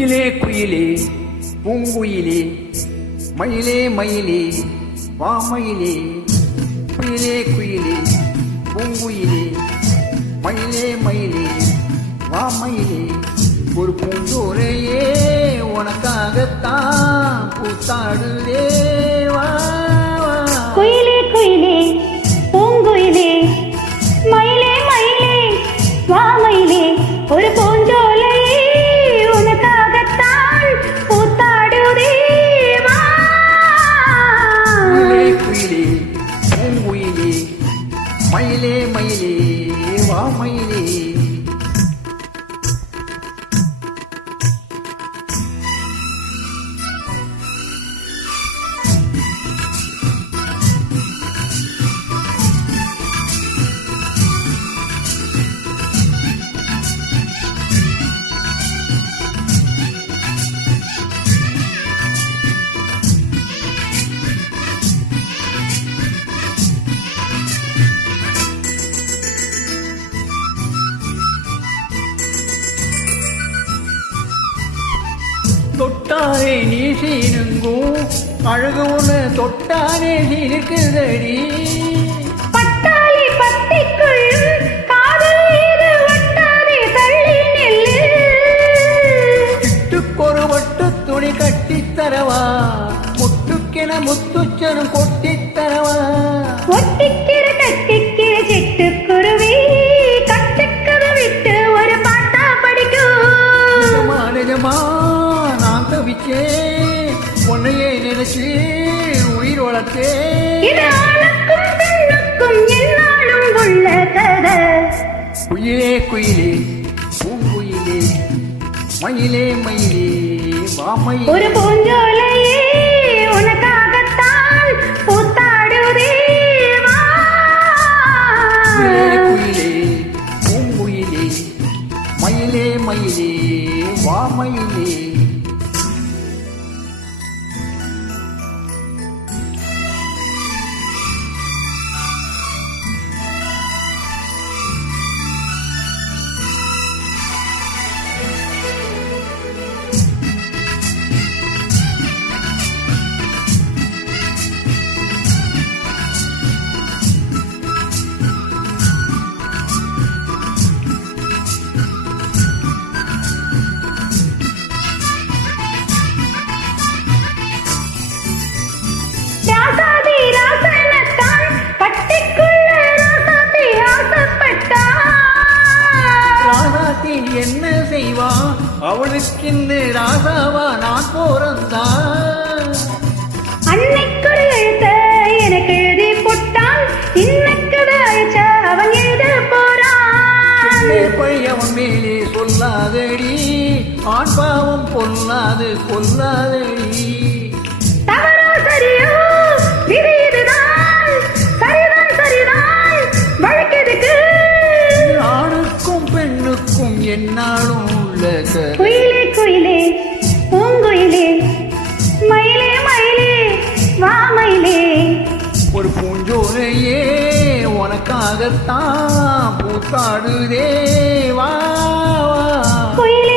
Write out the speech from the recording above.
குயிலே குயிலே பூங்குயிலே மயிலே மயிலே வா மயிலே. குயிலே குயிலே பூங்குயிலே மயிலே மயிலே வா மயிலே. ஒரு பூஞ்சோலையே உனக்காகத்தான் கூத்தாடுதே வா. குயிலே குயிலே பூங்குயிலே மயிலே மயிலே வா மயிலே. ஒரு பூஞ்சோலையே உனக்காகத்தான் கூத்தாடுதே வா. குயிலே குயிலே பூங்குயிலே மயிலே மயிலே வா மயிலே. தொட்டானே நீ சீனுங்கும் அழகுன தொட்டானே சீனுக்குதடி. பட்டாளி பத்திக்குள் காதல் ஏது வட்டாதே தள்ளி நெல்லு. சிட்டுக்கொரு வட்டு துணி கட்டித்தரவா முட்டுக்கென முத்துச்சனம் கொட்டித்தரவா. ஒட்டிக்கிற கட்டிக்கிற சிட்டுக்குருவி கட்டுக்கத விட்டு ஒரு பாட்டா படிக்கும். நிஜமா நான் தவிச்சே உன்னையே நினைச்சு உயிர் வளர்த்தே. இது ஆளுக்கும் பெண்ணுக்கும் என்னாலும் உள்ள கதை. குயிலே குயிலே பூங்குயிலே மயிலே மயிலே வா மயிலே. ஒரு பூஞ்சோலையே உனக்காகத்தான் கூத்தாடுதே வா. குயிலே பூங்குயிலே மயிலே மயிலே வா மயிலே. ராசாதி ராசனத்தான் பட்டிக்குள்ள ராசாதி ஆசைப்பட்டான். ராசாத்தி என்ன செய்வா அவளுக்கு ராசாவா நான் போறந்தான். அன்னைக்குள் எழுத்த எனக்கு எழுதி போட்டான். இன்னைக்கு அழைச்ச அவன் எழுத போறான். பழையவன் மேலே சொல்லாதடி ஆண் பாவம் பொல்லாது கொல்லாதடி. தவறோ சரியோ விதி இதுதான். சரிதான் சரிதான் வழக்கெதுக்கு. ஆணுக்கும் பெண்ணுக்கும் என்னாலும் உள்ள கதை. குயிலே குயிலே பூங்குயிலே மயிலே மயிலே வா மயிலே. ஒரு பூஞ்சோலையே உனக்காகத்தான் பூத்தாடுதே வா. குயிலே